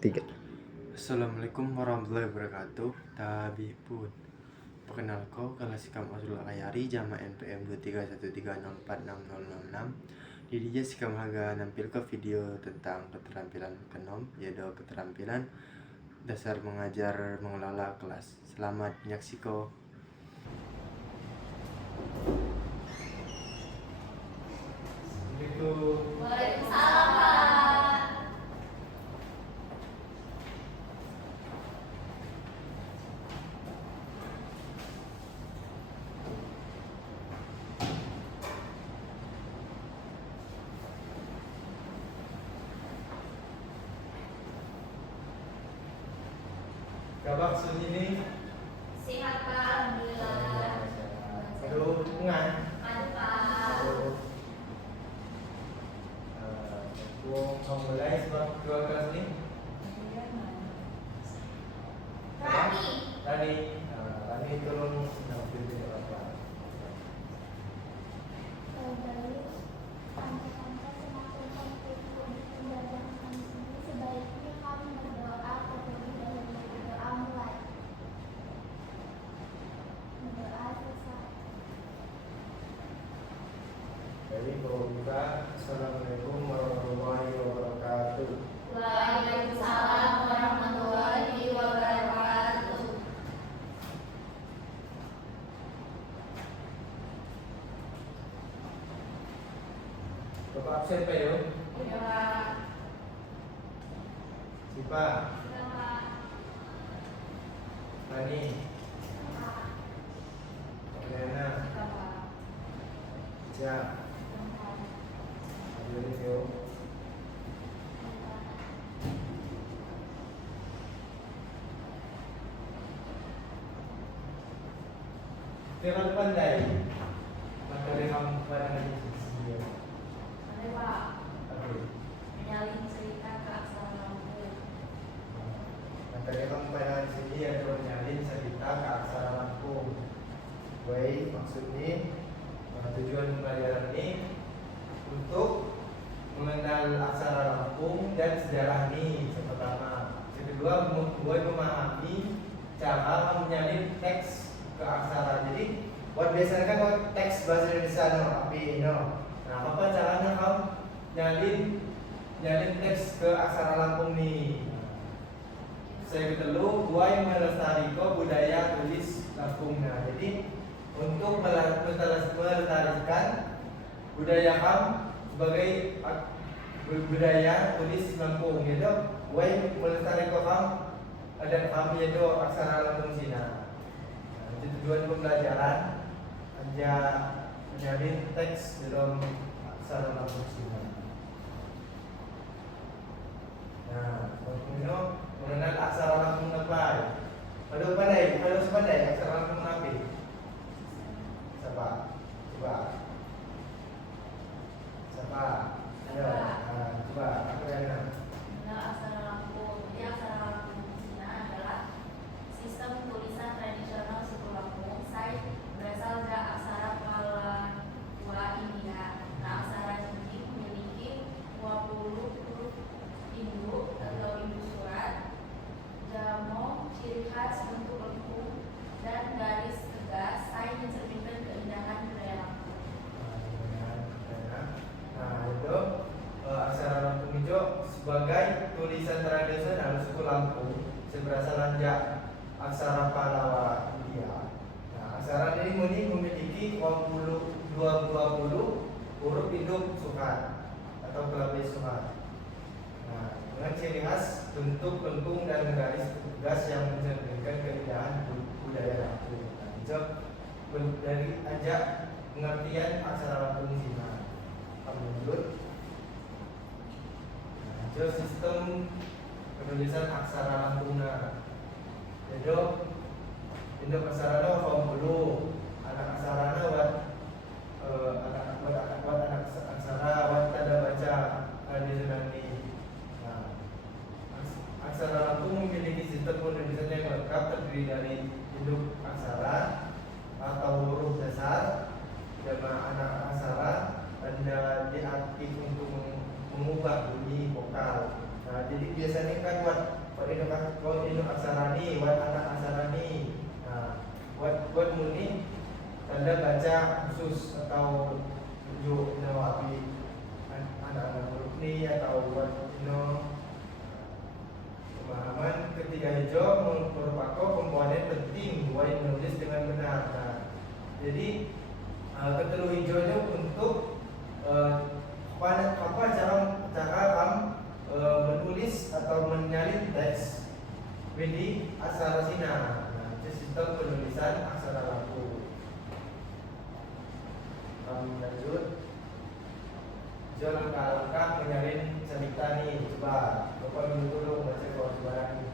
Tiga. Assalamualaikum warahmatullahi wabarakatuh. Tabi pun perkenalku Sikam Azrul Ayari Jama NPM 2313046066. Di dia Sikam Haga nampil ke video tentang keterampilan kenom, yaitu keterampilan dasar mengajar mengelola kelas. Selamat menyaksikan. Waalaikumsalam, Pak. Kabar Sunyi ini Sehat, Pak. Alhamdulillah. perlu dukungan. Maju, Pak. Mau mulai sebab dua kelas ini Rani. Rani turun nampil di apa? Sebaiknya kamu berdoa terlebih dahulu. Berdoa mulai. Berdoa selesai. Jadi kalau kita Assalamualaikum warahmatullahi wabarakatuh. Waalaikumsalam warahmatullahi wabarakatuh. Bapak absen Pak Yo? Ya, Pak. Sipa, Ya, Pak. Rani, Pak. Lena, Ya, Pak. Ja, Adil Yo. Jangan pandai maka rekam pada dia. Mari, Pak. Oke. Menyalin cerita ke aksara Lampung. Maka rekam pada sini ada menyalin cerita ke aksara Lampung. Baik, maksudnya tujuan pembelajaran ini untuk mengenal aksara Lampung dan sejarah ini yang pertama. Yang kedua, membuat memahami cara menyalin teks ke aksara. Jadi buat biasanya kan buat teks bahasa Indonesia no. Nah, apa caranya kamu nyalin teks ke aksara Lampung nih? Saya kedua, gua yang melestarikan budaya tulis Lampung. Nah, jadi untuk melestarikan budaya kamu sebagai budaya tulis Lampung, gitu. Gua yang melestarikan kamu ada kami itu aksara Lampung Cina. Itu tujuan pembelajaran hanya menyalin teks dalam aksara Lampung Cina. Nah, untuk mengenal aksara Lampung apa? Kalau sepandai aksara Lampung apa? Siapa? Coba. Ayo. Nah, coba aku yang Mengenal aksara Lampung. Jadi aksara Lampung di Cina adalah sistem tulisan tradisional suku Lampung. Berasal dari aksara Palawa India. Nah, aksara ini memiliki 20 huruf induk atau induk surat, jamo, ciri khas bentuk lengkung, dan garis tegas. Saya mencerminkan keindahan budaya Lampung. Nah, itu aksara Lampung itu sebagai tulisan tradisional suku Lampung berasal dari aksara Palawa India. Nah, aksara ini memiliki 20 huruf induk surat atau kelamin surat. Nah, dengan ciri khas bentuk lengkung dan garis tegas yang mencerminkan keindahan budaya Lampung. Nah, itu dari ajak pengertian aksara Lampung Cina. Lanjut. Nah, itu sistem penulisan aksara Lampung. Jadi induk aksara dulu anak aksara buat anak aksara buat tanda baca di Sunani. Nah, aksara Lampung memiliki sistem penulisan yang lengkap terdiri dari induk aksara atau huruf dasar, nama anak aksara, tanda diaktif untuk mengubah bunyi vokal. Nah, jadi biasanya kan buat induk aksara nih, buat anak aksara nih. Nah, buat muni tanda baca khusus atau tunjuk api anak-anak huruf nih atau buat pemahaman ketiga hijau merupakan komponen penting buat menulis dengan benar. Nah, jadi ketelu hijaunya untuk apa cara menulis atau menyalin teks di aksara Cina. Nah, itu sistem penulisan aksara lampu. Lanjut. Hijau langkah-langkah menyalin cerita nih. Coba Bapak dulu baca kewajiban ini.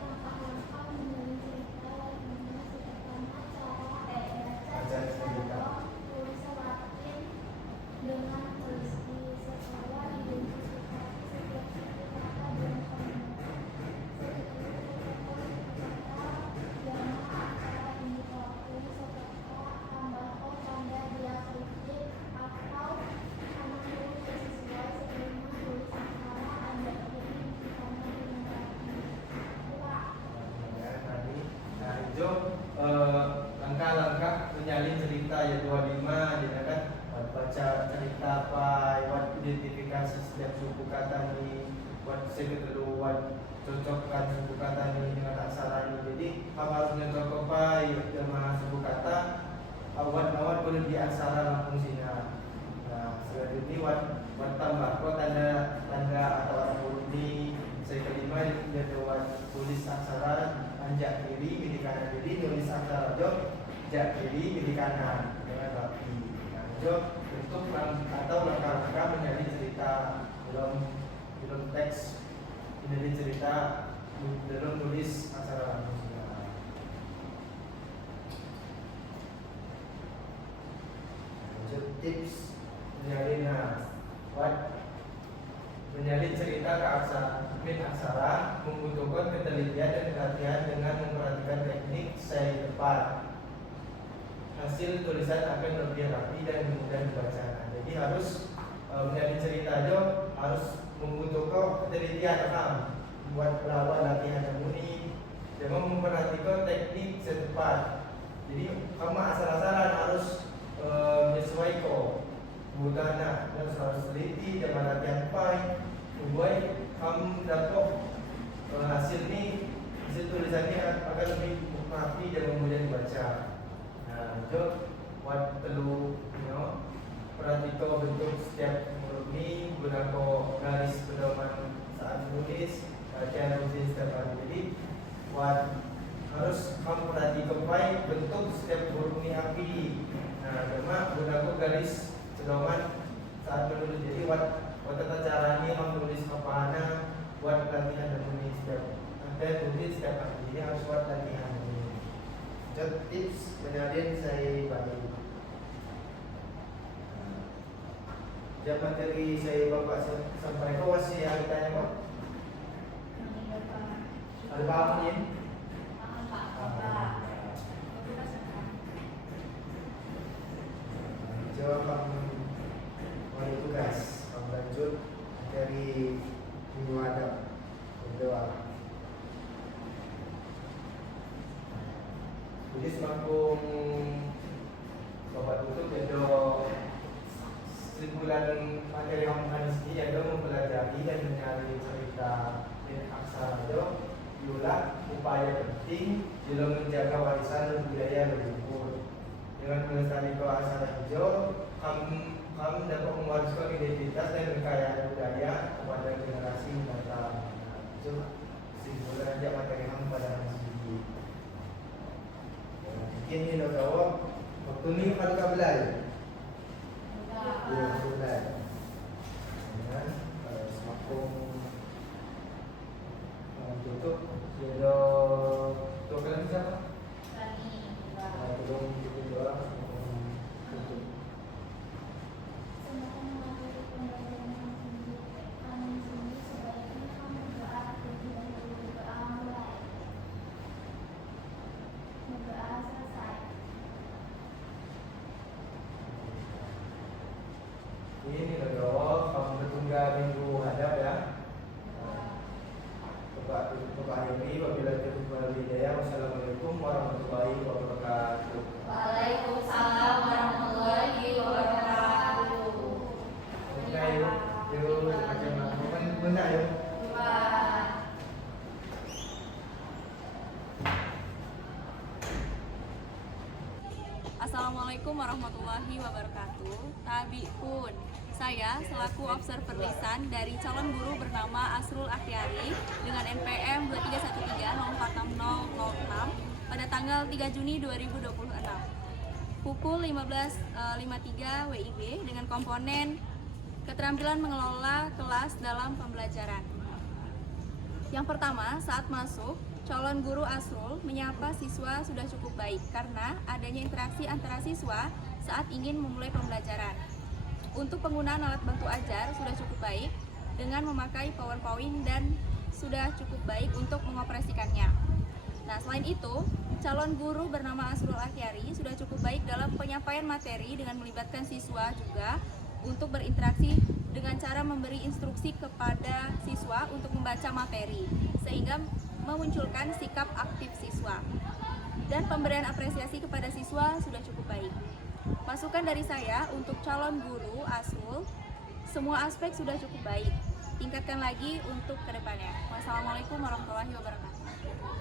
Langkah-langkah menyalin cerita pertama Baca cerita. tulisan Latin dengan teliti setelah identifikasi setiap suku kata dan kombinasi. Setelah kata aksara indikator serta tambah tanda diakriptik atau nama huruf sesuai sebelum tulis aksara Anda pilih ditambah dengan rapi. Dua. Nah, hijau langkah-langkah menyalin cerita ya 25 dia kan baca cerita apa, buat identifikasi setiap suku kata nih, buat kedua buat cocokkan suku kata nih dengan aksara ini. Jadi kamu harus mencocok apa dengan suku kata awat boleh di aksara Lampung Cina. Nah, selanjutnya buat tambah kok tanda atau huruf ini. Saya kelima dia buat tulis aksara anjak kiri pilih kanan, jadi tulis aksara jok jak kiri pilih kanan dengan rapi. Nah, jok bentuk atau langkah-langkah menyalin cerita dalam teks menyalin cerita dalam tulis aksara Lampung Cina. Lanjut tips menyalin menyalin cerita ke aksara membutuhkan ketelitian dan perhatian dengan memperhatikan teknik saya tepat. Hasil tulisan akan lebih rapi dan mudah dibaca. Jadi harus menyalin cerita aja harus membutuhkan ketelitian buat lawan latihan muni dan memperhatikan teknik setepat. Jadi kamu asal-asalan harus menyesuaikan budana dan harus teliti dan latihan pai membuat kamu dapat hasil tulisannya akan lebih rapi dan mudah dibaca. Nah, itu buat perlu perhatikan bentuk setiap huruf ini, gunakan garis pedoman saat menulis, latihan rutin setiap hari. Jadi buat harus kamu perhatikan baik bentuk setiap huruf ini api. Nah, memang gunakan garis pedoman saat menulis. Jadi buat tata cara ini kamu tulis apa buat latihan dan menulis setiap hari. Jadi harus buat latihan. Jadi tips menyalin saya bagi. Jam materi saya bapak sampaikan masih ada tanya pak? Ada paham ini? Paham Pak, Bapak. Jawab kamu wali tugas. Kamu lanjut dari minggu adab berdoa. Jadi semakin bapak tutup ada simpulan materi yang ini ada mempelajari dan menyalin cerita dan aksara itu diulang upaya penting dalam menjaga warisan budaya leluhur. Dengan melestarikan aksara hijau, kamu dapat mewariskan identitas dan kekayaan budaya kepada generasi mendatang. Nah, itu simpulan aja materi kamu pada hari ini. Mungkin ini jawab waktu ini pada kabelai. Ya, sudah. Dengan semakin tutup, ada token siapa? Rani, Pak. Belum doa tutup. Semakin mengakhiri pembelajaran kami sini sebaiknya kamu berdoa terlebih dahulu. Doa mulai. Berdoa selesai. Bapak Yogi, wabillahi taufiq wal hidayah. Wassalamualaikum warahmatullahi wabarakatuh. Waalaikumsalam warahmatullahi wabarakatuh. Bunda yuk, bunda yuk. Wah. Assalamualaikum warahmatullahi wabarakatuh. Tabiun, saya selaku observer lisan dari calon guru bernama Asrul Akhyari dengan NPM 231304606 pada tanggal 3 Juni 2026 pukul 15.53 WIB dengan komponen keterampilan mengelola kelas dalam pembelajaran. Yang pertama, saat masuk, calon guru Asrul menyapa siswa sudah cukup baik karena adanya interaksi antara siswa saat ingin memulai pembelajaran. Untuk penggunaan alat bantu ajar sudah cukup baik dengan memakai PowerPoint dan sudah cukup baik untuk mengoperasikannya. Nah, selain itu, calon guru bernama Asrul Akhyari sudah cukup baik dalam penyampaian materi dengan melibatkan siswa juga untuk berinteraksi dengan cara memberi instruksi kepada siswa untuk membaca materi sehingga memunculkan sikap aktif siswa. Dan pemberian apresiasi kepada siswa sudah cukup baik. Masukan dari saya untuk calon guru Asrul, semua aspek sudah cukup baik. Tingkatkan lagi untuk kedepannya. Wassalamualaikum warahmatullahi wabarakatuh.